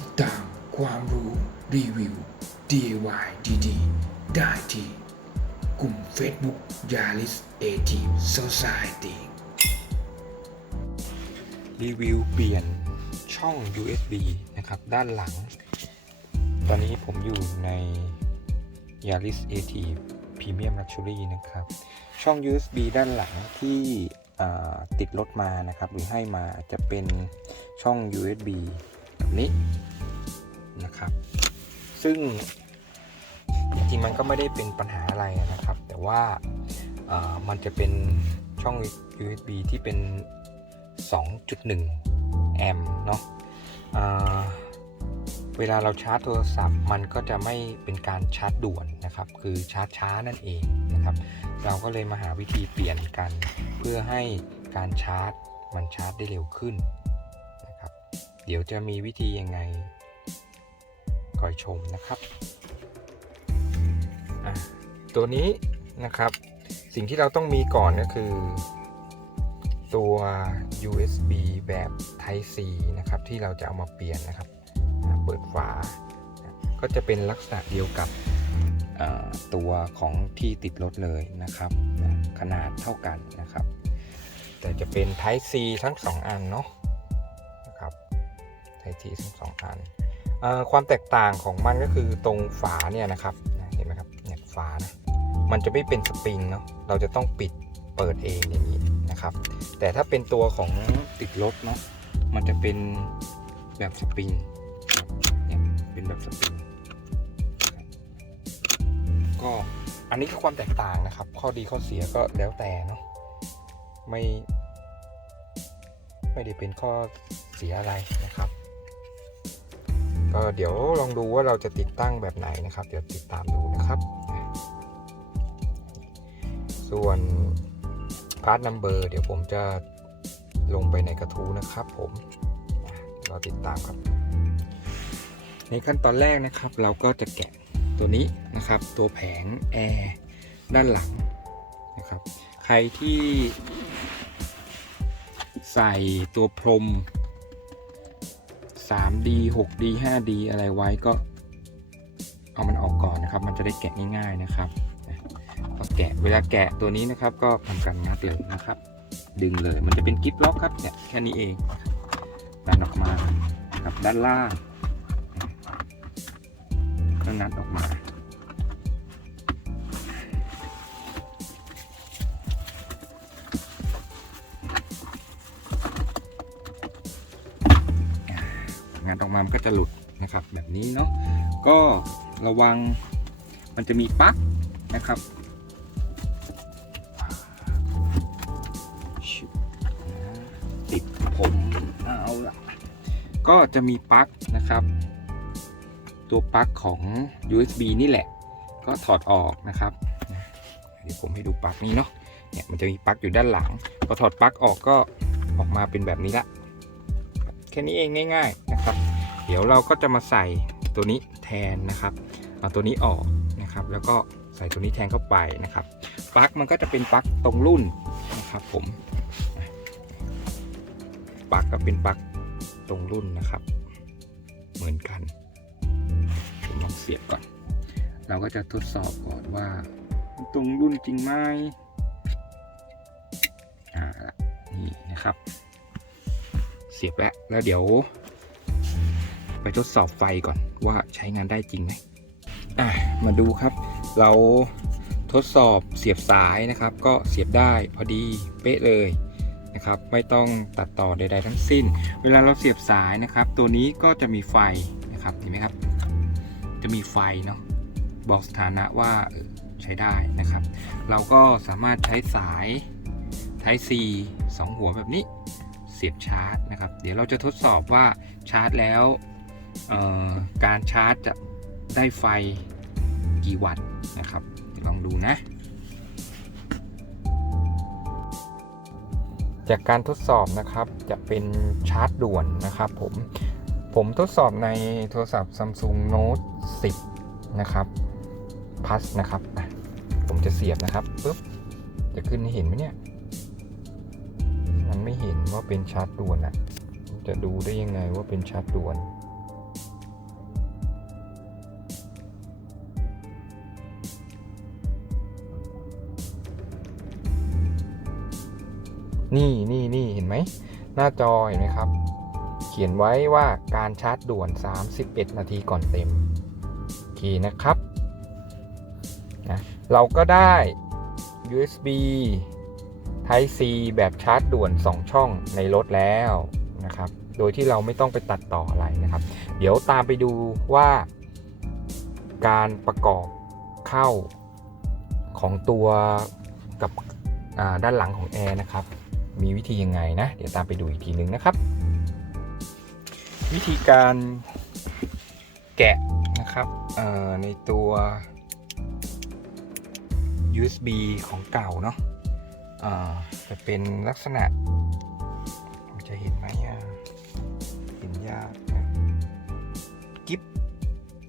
ติดตามความรู้รีวิว DIY ดีๆได้ที่กลุ่ม Facebook Yaris A Team Society รีวิวเปลี่ยนช่อง USB นะครับ ด้านหลัง ตอนนี้ผมอยู่ใน Yaris AT Premium Luxury นะครับ ช่อง USB ด้านหลังที่ติดรถมานะครับ หรือให้มาจะเป็นช่อง USB แบบนี้ นะครับ ซึ่งจริงๆมันก็ไม่ได้เป็นปัญหาอะไรนะครับ แต่ว่ามันจะเป็นช่อง USB ที่เป็น 2.1 แอมป์เนาะเวลาเราชาร์จโทรศัพท์ มันก็จะไม่เป็นการชาร์จด่วนนะครับ คือชาร์จช้านั่นเองนะครับ เราก็เลยมาหาวิธีเปลี่ยนกัน เพื่อให้การชาร์จมันชาร์จได้เร็วขึ้นนะครับ เดี๋ยวจะมีวิธียังไง อยชมนะครับ ตัวนี้นะครับสิ่งที่เราต้องมีก่อนก็คือ ตัว USB แบบ Type C นะครับ ที่เราจะเอามาเปลี่ยนนะครับ เปิดฝา ก็จะเป็นลักษณะเดียวกับตัวของที่ติดรถเลยนะครับ ขนาดเท่ากันนะครับ แต่จะเป็น Type C ทั้ง 2 อันเนาะนะครับ Type C ทั้ง 2 อันเอ่อ ความแตกต่างของมันก็คือตรงฝาเนี่ยนะครับเห็นไหมครับเนี่ยฝานะมันจะไม่เป็นสปริงเนาะเราจะต้องปิดเปิดเองอย่างนี้นะครับ แต่ถ้าเป็นตัวของติดรถเนาะมันจะเป็นแบบสปริงเนี่ยเป็นแบบสปริงก็อันนี้คือความแตกต่างนะครับ ข้อดีข้อเสียก็แล้วแต่เนาะไม่ ไม่ได้เป็นข้อเสียอะไรนะครับ ก็เดี๋ยวลองดูว่าเราจะติดตั้งแบบไหนนะครับ เดี๋ยวติดตามดูนะครับ ส่วนพาร์ทนัมเบอร์เดี๋ยวผมจะลงไปในกระทู้นะครับผมรอติดตามครับ ในขั้นตอนแรกนะครับ เราก็จะแกะตัวนี้นะครับ ตัวแผงแอร์ด้านหลังนะครับ ใครที่ใส่ตัวพรม 3D 6D 5D อะไรไว้ก็ เอามันออกก่อนนะครับ มันจะได้แกะง่าย ๆนะครับก็แกะเวลาแกะตัวนี้นะครับ ก็ทำการงัดเลยนะครับ ดึงเลยมันจะเป็นกิฟล็อกครับเนี่ยแค่นี้เองดันออกมาครับด้านล่างก็งัดออกมาานออกมามันก็จะหลุดนะครับ แบบนี้เนาะก็ระวังมันจะมีปลั๊กนะครับชิบติดผมเอาละก็จะมีปลั๊กนะครับ ตัวปลั๊กของ USB นี่แหละ ก็ถอดออกนะครับเดี๋ยวผมให้ดูปลั๊กนี้เนาะเนี่ยมันจะมีปลั๊กอยู่ด้านหลังพอถอดปลั๊กออกก็ออกมาเป็นแบบนี้ละ แค่นี้เองง่าย ๆนะครับ เดี๋ยวเราก็จะมาใส่ตัวนี้แทนนะครับเอาตัวนี้ออกนะครับ แล้วก็ใส่ตัวนี้แทนเข้าไปนะครับปลั๊กมันก็จะเป็นปลั๊กตรงรุ่นนะครับผมปลั๊กก็เป็นปลั๊กตรงรุ่นนะครับ เหมือนกันผมลองเสียบก่อน เราก็จะทดสอบก่อนว่า ตรงรุ่นจริงไหมอ่านี่นะครับ สียบแล้ว แล้วเดี๋ยว ไปทดสอบไฟก่อนว่าใช้งานได้จริงไหมอะมาดูครับ เราทดสอบเสียบสายนะครับ ก็เสียบได้พอดีเป๊ะเลยนะครับ ไม่ต้องตัดต่อใด ๆ ทั้งสิ้น เวลาเราเสียบสายนะครับ ตัวนี้ก็จะมีไฟนะครับเห็นไหมครับ จะมีไฟเนาะบอกสถานะว่าใช้ได้นะครับ เราก็สามารถใช้สาย Type C 2 หัวแบบนี้ สียบชาร์จนะครับ เดี๋ยวเราจะทดสอบว่าชาร์จแล้วการชาร์จจะได้ไฟกี่วัตต์นะครับลองดูนะ จากการทดสอบนะครับจะเป็นชาร์จด่วนนะครับผมผมทดสอบในโทรศัพท์ Samsung Note 10 นะครับ Plus นะครับ ผมจะเสียบนะครับปุ๊บจะขึ้นให้เห็นไหมเนี่ย ไม่เห็นว่าเป็นชาร์จด่วนอะจะดูได้ยังไงว่าเป็นชาร์จด่วนนี่นี่นี่เห็นไหม หน้าจอเห็นไหมครับ เขียนไว้ว่าการชาร์จด่วน 31 นาทีก่อนเต็ม โอเคนะครับนะเราก็ได้ USB Type C แบบชาร์จด่วน 2 ช่องในรถแล้วนะครับ โดยที่เราไม่ต้องไปตัดต่ออะไรนะครับ เดี๋ยวตามไปดูว่า การประกอบเข้าของตัวกับด้านหลังของแอร์นะครับ มีวิธียังไงนะ เดี๋ยวตามไปดูอีกทีนึงนะครับ วิธีการแกะนะครับในตัว USB ของเก่าเนาะ จะเป็นลักษณะ จะเห็นไหมอะเห็นยากนะกิฟ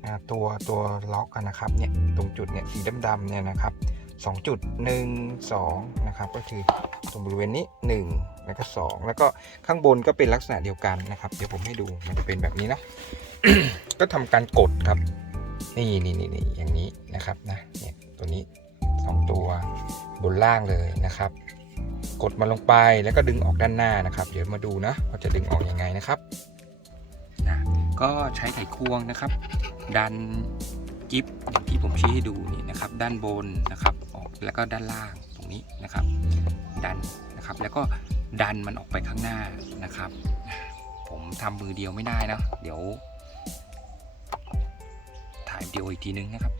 อ่าตัวตัวล็อกนะครับเนี่ยตรงจุดเนี่ยสีดำๆเนี่ยนะครับ2จุด1 2นะครับก็คือตรงบริเวณนี้ 1 แล้วก็ 2 แล้วก็ข้างบนก็เป็นลักษณะเดียวกันนะครับ เดี๋ยวผมให้ดูมันจะเป็นแบบนี้นะก็ทำการกดครับ นี่นี่นี่อย่างนี้นะครับนะเนี่ยตัวนี้ 2 ตัวบนล่างเลยนะครับ กดมาลงไปแล้วก็ดึงออกด้านหน้านะครับ เดี๋ยวมาดูนะว่าจะดึงออกยังไงนะครับนะก็ใช้ไขควงนะครับ ดันกิฟอย่างที่ผมชี้ให้ดูนี่นะครับ ด้านบนนะครับออกแล้วก็ด้านล่างตรงนี้นะครับ ดันนะครับ แล้วก็ดันมันออกไปข้างหน้านะครับ ผมทำมือเดียวไม่ได้นะเดี๋ยวถ่ายวิดีโออีกทีนึงนะครับ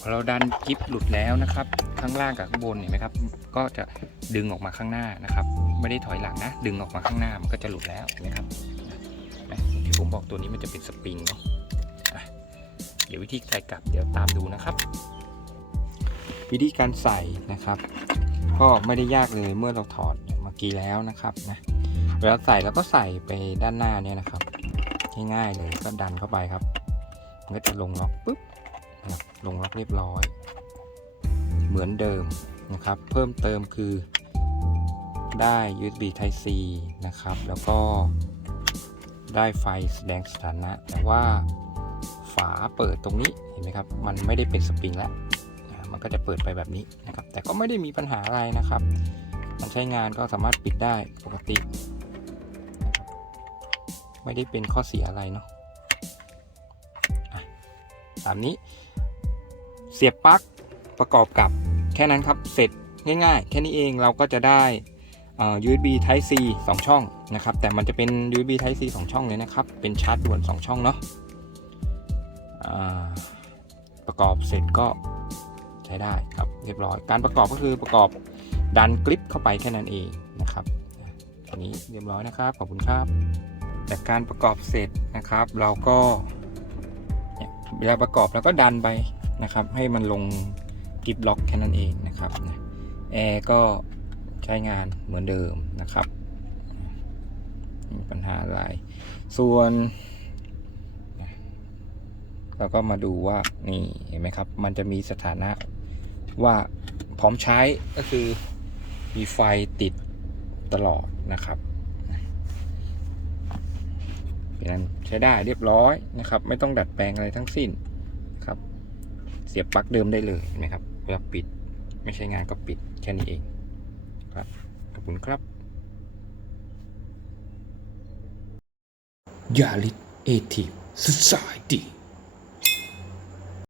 พอเราดันกิฟหลุดแล้วนะครับ ข้างล่างกับข้างบนเห็นไหมครับ ก็จะดึงออกมาข้างหน้านะครับ ไม่ได้ถอยหลังนะ ดึงออกมาข้างหน้ามันก็จะหลุดแล้วเห็นไหมครับที่ผมบอกตัวนี้มันจะเป็นสปริงเนาะะเดี๋ยววิธีใส่กลับเดี๋ยวตามดูนะครับ วิธีการใส่นะครับ ก็ไม่ได้ยากเลยเมื่อเราถอดเมื่อกี้แล้วนะครับนะเวลาใส่เราก็ใส่ไปด้านหน้าเนี่ยนะครับง่ายๆเลยก็ดันเข้าไปครับมันก็จะลงล็อกปุ๊บ ลงล็อกเรียบร้อย เหมือนเดิมนะครับ เพิ่มเติมคือได้ USB Type C นะครับ แล้วก็ได้ไฟแสดงสถานะ แต่ว่าฝาเปิดตรงนี้เห็นไหมครับ มันไม่ได้เป็นสปริงแล้ว มันก็จะเปิดไปแบบนี้นะครับ แต่ก็ไม่ได้มีปัญหาอะไรนะครับ มันใช้งานก็สามารถปิดได้ปกติ ไม่ได้เป็นข้อเสียอะไรเนาะตามนี้ เสียบปลั๊กประกอบกับแค่นั้นครับ เสร็จง่ายๆ แค่นี้เองเราก็จะได้ USB Type C 2 ช่องนะครับ แต่มันจะเป็น USB Type C 2 ช่องเลยนะครับ เป็นชาร์จด่วน 2 ช่องเนาะประกอบเสร็จก็ใช้ได้ครับ เรียบร้อย การประกอบก็คือประกอบดันกริปเข้าไปแค่นั้นเองนะครับอันนี้เรียบร้อยนะครับ ขอบคุณครับ จากการประกอบเสร็จนะครับ เราก็เรียเวลาประกอบแล้วก็ดันไป นะครับ ให้มันลงกิฟล็อกแค่นั้นเองนะครับแอร์ก็ใช้งานเหมือนเดิมนะครับไม่มีปัญหาอะไร ส่วน เราก็มาดูว่านี่เห็นไหมครับ มันจะมีสถานะว่าพร้อมใช้ก็คือมีไฟติดตลอดนะครับเป็นอันใช้ได้เรียบร้อยนะครับ ไม่ต้องดัดแปลงอะไรทั้งสิ้นครับ เสียบปลั๊กเดิมได้เลยเห็นไหมครับเวลาปิดไม่ใช้งานก็ปิดแค่นี้เองครับขอบคุณครับยาลิสเอทีสุดสายดี